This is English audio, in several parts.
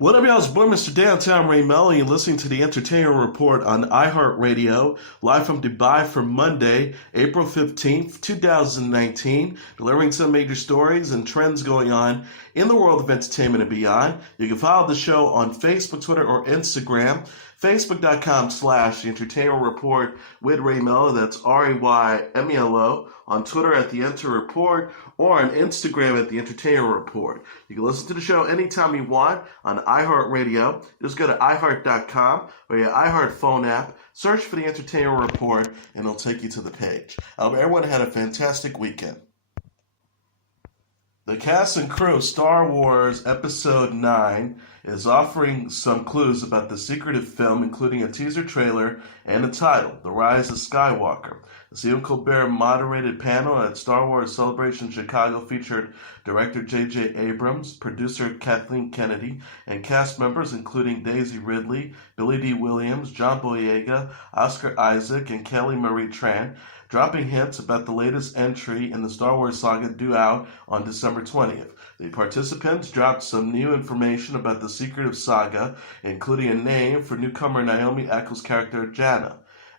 What up, y'all? It's boy Mr. Downtown Ray Melo. You're listening to the Entertainment Report on iHeartRadio, live from Dubai for Monday, April 15th, 2019, delivering some major stories and trends going on in the world of entertainment and beyond. You can follow the show on Facebook, Twitter, or Instagram. Facebook.com/The Entertainment Report with Ray Melo. That's RAYMELO. On Twitter at The Enter Report, or on Instagram at The Entertainment Report. You can listen to the show anytime you want on iHeartRadio. Just go to iHeart.com or your iHeart phone app, search for The Entertainment Report, and it'll take you to the page. I hope everyone had a fantastic weekend. The cast and crew of Star Wars Episode 9 is offering some clues about the secretive film, including a teaser trailer and a title, The Rise of Skywalker. The Stephen Colbert moderated panel at Star Wars Celebration Chicago featured director J.J. Abrams, producer Kathleen Kennedy, and cast members including Daisy Ridley, Billie D. Williams, John Boyega, Oscar Isaac, and Kelly Marie Tran, dropping hints about the latest entry in the Star Wars saga due out on December 20th. The participants dropped some new information about the secretive saga, including a name for newcomer Naomi Ackel's character, Janna.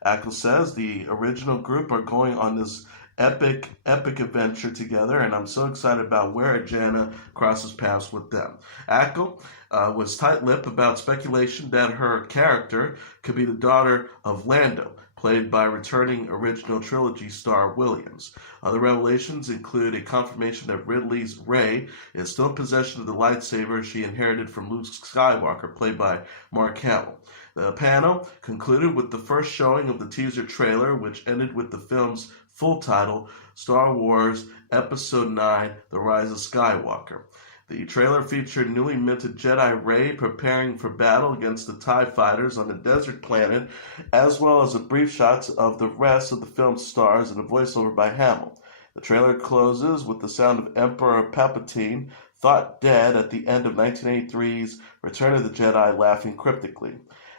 Ackel says the original group are going on this epic adventure together, and I'm so excited about where Janna crosses paths with them. Ackel was tight-lipped about speculation that her character could be the daughter of Lando, played by returning original trilogy star Williams. Other revelations include a confirmation that Ridley's Rey is still in possession of the lightsaber she inherited from Luke Skywalker, played by Mark Hamill. The panel concluded with the first showing of the teaser trailer, which ended with the film's full title, Star Wars Episode 9, The Rise of Skywalker. The trailer featured newly minted Jedi Rey preparing for battle against the TIE fighters on a desert planet, as well as a brief shots of the rest of the film's stars and a voiceover by Hamill. The trailer closes with the sound of Emperor Palpatine, thought dead at the end of 1983's Return of the Jedi, laughing cryptically.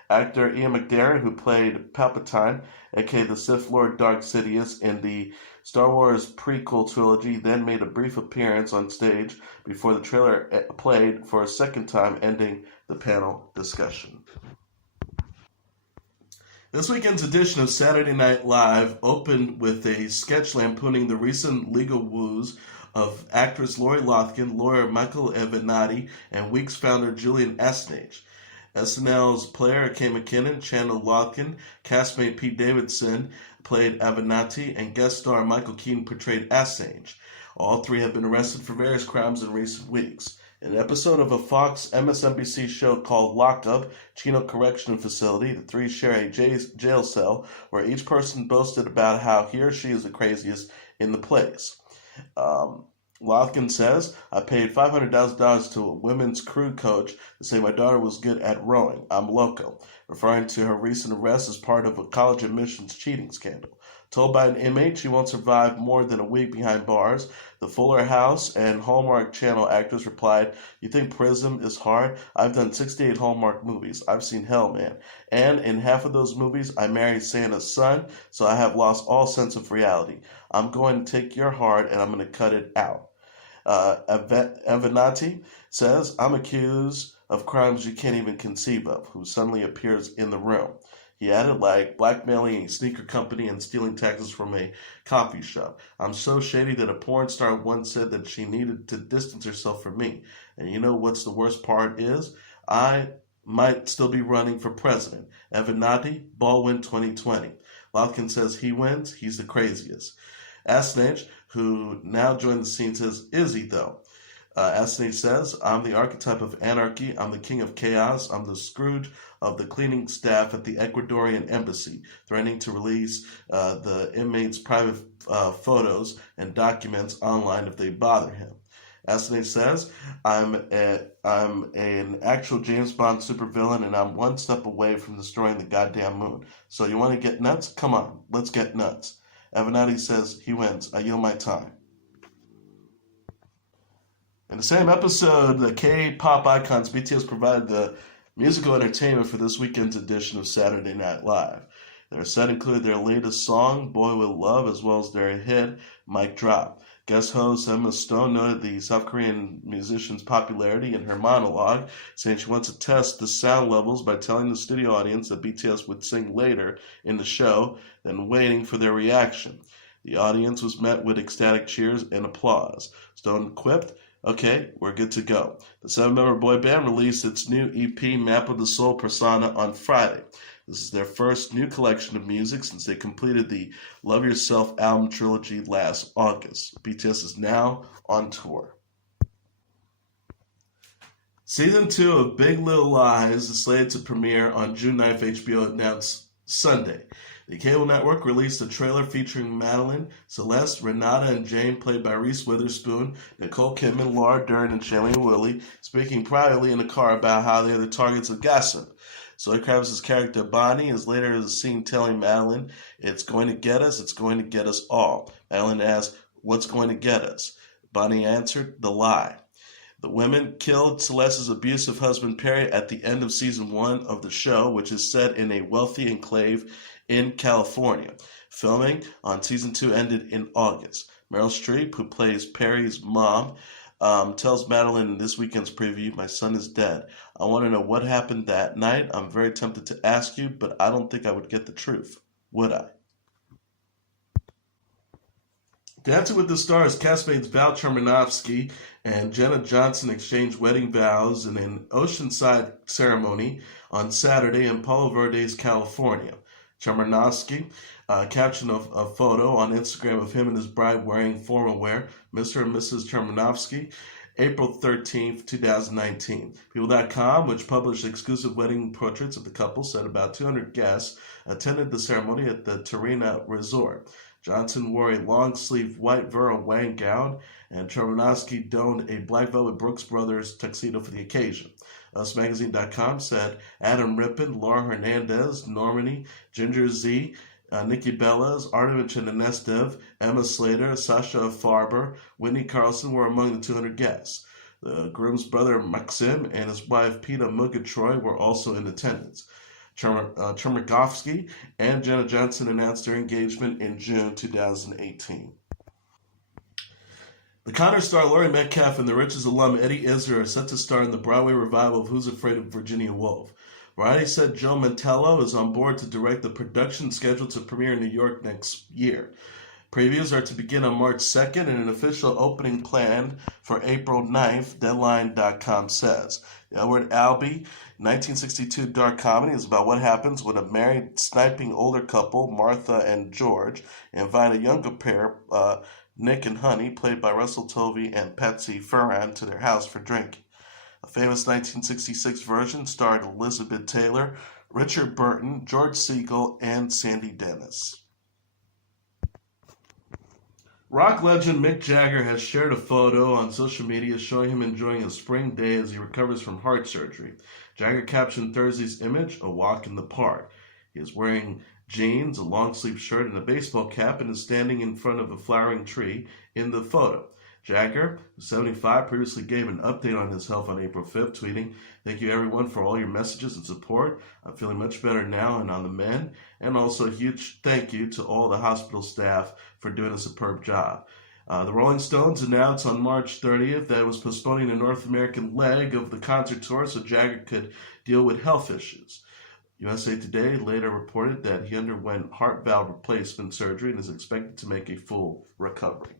Actor Ian McDermott, who played Palpatine, aka the Sith Lord Darth Sidious, in the Star Wars prequel trilogy, then made a brief appearance on stage before the trailer played for a second time, ending the panel discussion. This weekend's edition of Saturday Night Live opened with a sketch lampooning the recent legal woes of actress Lori Loughlin, lawyer Michael Avenatti, and Weeks founder Julian Assange. SNL's player Kay McKinnon channeled Loughlin, castmate Pete Davidson played Avenatti, and guest star Michael Keaton portrayed Assange. All three have been arrested for various crimes in recent weeks. In an episode of a Fox MSNBC show called Lockup, Chino Correctional Facility, the three share a jail cell where each person boasted about how he or she is the craziest in the place. Loughlin says, I paid $500,000 to a women's crew coach to say my daughter was good at rowing. I'm loco, referring to her recent arrest as part of a college admissions cheating scandal. Told by an inmate she won't survive more than a week behind bars, the Fuller House and Hallmark Channel actress replied, you think prison is hard? I've done 68 Hallmark movies. I've seen hell, man. And in half of those movies, I married Santa's son, so I have lost all sense of reality. I'm going to take your heart and I'm going to cut it out. Avenatti says, I'm accused of crimes you can't even conceive of, who suddenly appears in the room. He added, like blackmailing a sneaker company and stealing taxes from a coffee shop. I'm so shady that a porn star once said that she needed to distance herself from me. And you know what's the worst part is? I might still be running for president. Avenatti, Baldwin 2020. Loughlin says he wins, he's the craziest. Assange, who now joined the scene, says, is he though? Assange says, I'm the archetype of anarchy, I'm the king of chaos, I'm the Scrooge of the cleaning staff at the Ecuadorian embassy, threatening to release the inmates' private photos and documents online if they bother him. Assange says, I'm an actual James Bond supervillain and I'm one step away from destroying the goddamn moon. So you want to get nuts? Come on, let's get nuts. Avenatti says he wins. I yield my time. In the same episode, the K-pop icons BTS provided the musical entertainment for this weekend's edition of Saturday Night Live. Their set included their latest song, Boy With Love, as well as their hit, Mic Drop. Guest host Emma Stone noted the South Korean musician's popularity in her monologue, saying she wants to test the sound levels by telling the studio audience that BTS would sing later in the show, then waiting for their reaction. The audience was met with ecstatic cheers and applause. Stone quipped, "Okay, we're good to go." The 7-member boy band released its new EP, Map of the Soul Persona, on Friday. This is their first new collection of music since they completed the Love Yourself album trilogy last August. BTS is now on tour. Season 2 of Big Little Lies is slated to premiere on June 9th, HBO announced Sunday. The cable network released a trailer featuring Madeline, Celeste, Renata, and Jane, played by Reese Witherspoon, Nicole Kidman, Laura Dern, and Shailene Woodley, speaking privately in a car about how they are the targets of gossip. Zoe Kravitz's character Bonnie is later seen telling Madeline, "It's going to get us, it's going to get us all." Madeline asked, "What's going to get us?" Bonnie answered, "The lie." The women killed Celeste's abusive husband Perry at the end of season 1 of the show, which is set in a wealthy enclave in California. Filming on season 2 ended in August. Meryl Streep, who plays Perry's mom, tells Madeline in this weekend's preview, "My son is dead. I want to know what happened that night. I'm very tempted to ask you, but I don't think I would get the truth. Would I?" Dancing with the Stars castmates Val Chmerkovskiy and Jenna Johnson exchanged wedding vows in an oceanside ceremony on Saturday in Palo Verdes, California. Chmerkovskiy captioned a photo on Instagram of him and his bride wearing formal wear, Mr. and Mrs. Chmerkovskiy, April 13th, 2019. People.com, which published exclusive wedding portraits of the couple, said about 200 guests attended the ceremony at the Tarina Resort. Johnson wore a long-sleeved white Vera Wang gown, and Chmerkovskiy donned a black velvet Brooks Brothers tuxedo for the occasion. UsMagazine.com said Adam Rippon, Laura Hernandez, Normani, Ginger Z, Nikki Bellas, Arnavich and Nestev, Emma Slater, Sasha Farber, Whitney Carlson were among the 200 guests. The groom's brother Maxim and his wife Peta Mugatroy were also in attendance. Chmerkovskiy and Jenna Johnson announced their engagement in June 2018. The Connor star Laurie Metcalf and the Riches alum Eddie Izzard are set to star in the Broadway revival of Who's Afraid of Virginia Woolf. Variety said Joe Mantello is on board to direct the production, scheduled to premiere in New York next year. Previews are to begin on March 2nd and an official opening planned for April 9th, Deadline.com says. The Edward Albee 1962 dark comedy is about what happens when a married, sniping older couple, Martha and George, invite a younger pair, Nick and Honey, played by Russell Tovey and Patsy Ferran, to their house for drinking. A famous 1966 version starred Elizabeth Taylor, Richard Burton, George Segal, and Sandy Dennis. Rock legend Mick Jagger has shared a photo on social media showing him enjoying a spring day as he recovers from heart surgery. Jagger captioned Thursday's image, "A walk in the park." He is wearing jeans, a long-sleeved shirt, and a baseball cap, and is standing in front of a flowering tree in the photo. Jagger, who's 75, previously gave an update on his health on April 5th, tweeting, "Thank you everyone for all your messages and support. I'm feeling much better now and on the mend. And also a huge thank you to all the hospital staff for doing a superb job." The Rolling Stones announced on March 30th that it was postponing the North American leg of the concert tour so Jagger could deal with health issues. USA Today later reported that he underwent heart valve replacement surgery and is expected to make a full recovery.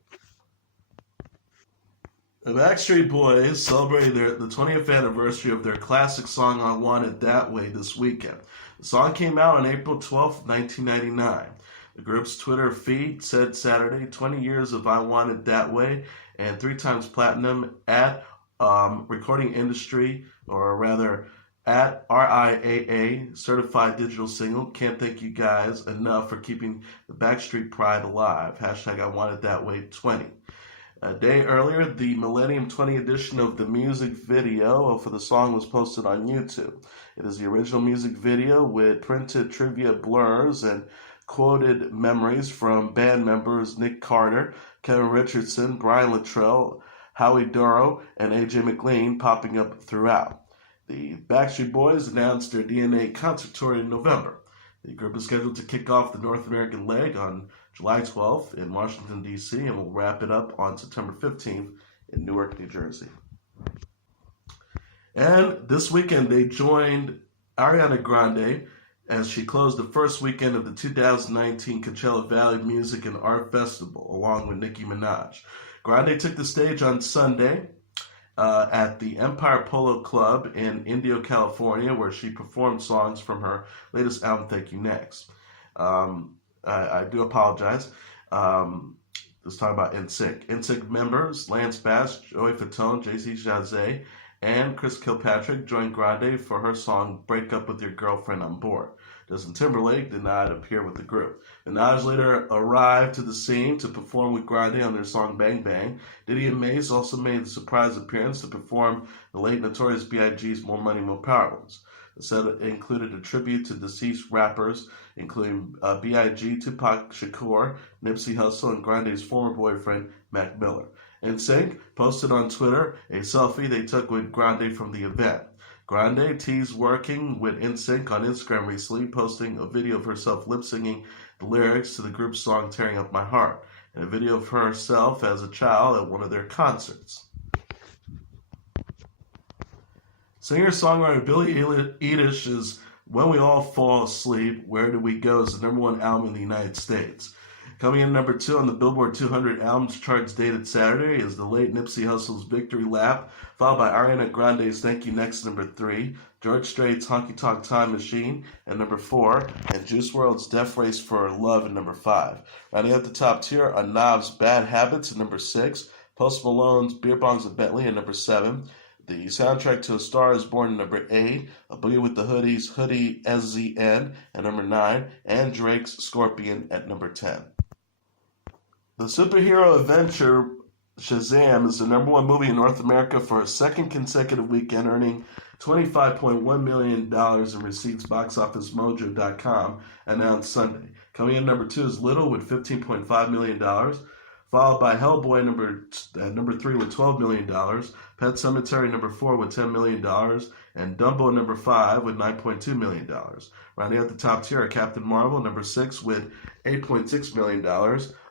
The Backstreet Boys celebrated the 20th anniversary of their classic song "I Want It That Way" this weekend. The song came out on April 12, 1999. The group's Twitter feed said Saturday, 20 years of "I Want It That Way" and 3 times platinum at recording industry, or rather at RIAA, certified digital single. Can't thank you guys enough for keeping the Backstreet pride alive. Hashtag I Want It That Way 20. A day earlier, the Millennium 20 edition of the music video for the song was posted on YouTube. It is the original music video with printed trivia blurs and quoted memories from band members Nick Carter, Kevin Richardson, Brian Luttrell, Howie Dorough, and AJ McLean popping up throughout. The Backstreet Boys announced their DNA concert tour in November. The group is scheduled to kick off the North American leg on July 12th in Washington, D.C., and we'll wrap it up on September 15th in Newark, New Jersey. And this weekend, they joined Ariana Grande as she closed the first weekend of the 2019 Coachella Valley Music and Art Festival, along with Nicki Minaj. Grande took the stage on Sunday at the Empire Polo Club in Indio, California, where she performed songs from her latest album, Thank You Next. I do apologize. Let's talk about NSYNC. NSYNC members Lance Bass, Joey Fatone, Jay-Z Chazé, and Chris Kilpatrick joined Grande for her song Break Up With Your Girlfriend on Board. Justin Timberlake did not appear with the group. Minaj later arrived to the scene to perform with Grande on their song Bang Bang. Diddy and Mace also made a surprise appearance to perform the late Notorious B.I.G.'s More Money, More Problems. The set included a tribute to deceased rappers, including B.I.G., Tupac Shakur, Nipsey Hussle, and Grande's former boyfriend, Mac Miller. NSYNC posted on Twitter a selfie they took with Grande from the event. Grande teased working with NSYNC on Instagram recently, posting a video of herself lip-singing the lyrics to the group's song Tearing Up My Heart, and a video of herself as a child at one of their concerts. Singer-songwriter Billie Eilish's When We All Fall Asleep, Where Do We Go is the #1 album in the United States. Coming in number 2 on the Billboard 200 albums charts dated Saturday is the late Nipsey Hussle's Victory Lap, followed by Ariana Grande's Thank You Next, number 3, George Strait's Honky Tonk Time Machine at number 4, and Juice WRLD's Death Race for Love at number 5. Rounding out the top tier are Nav's Bad Habits at number 6, Post Malone's Beer Bongs at Bentley at number 7, the soundtrack to A Star Is Born at number 8, A Boogie with the Hoodies, Hoodie SZN at number 9, and Drake's Scorpion at number 10. The superhero adventure Shazam is the #1 movie in North America for a second consecutive weekend, earning $25.1 million in receipts, BoxOfficeMojo.com announced Sunday. Coming in number 2 is Little with $15.5 million, followed by Hellboy number 3 with $12 million, Pet Sematary number 4 with $10 million, and Dumbo number 5 with $9.2 million. Rounding out the top tier are Captain Marvel number 6 with $8.6 million,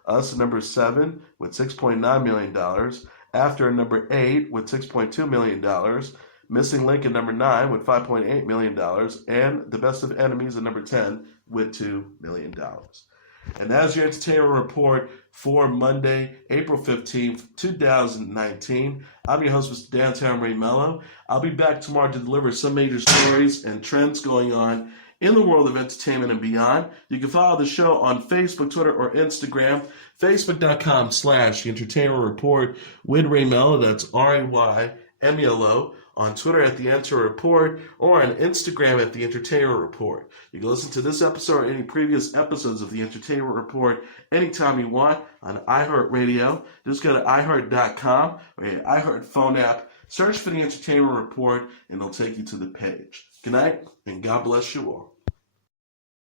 Us number 7 with $6.9 million, After number 8 with $6.2 million, Missing Link at number 9 with $5.8 million, and The Best of Enemies at number 10 with $2 million. And that is your entertainment report for Monday, April 15th, 2019. I'm your host, Mr. Downtown Ray Melo. I'll be back tomorrow to deliver some major stories and trends going on in the world of entertainment and beyond. You can follow the show on Facebook, Twitter, or Instagram. Facebook.com/The Entertainment Report with Ray Melo. That's RAYMELO. On Twitter at The Enter Report, or on Instagram at The Entertainment Report. You can listen to this episode or any previous episodes of The Entertainment Report anytime you want on iHeartRadio. Just go to iHeart.com or your iHeart phone app, search for The Entertainment Report, and it'll take you to the page. Good night, and God bless you all.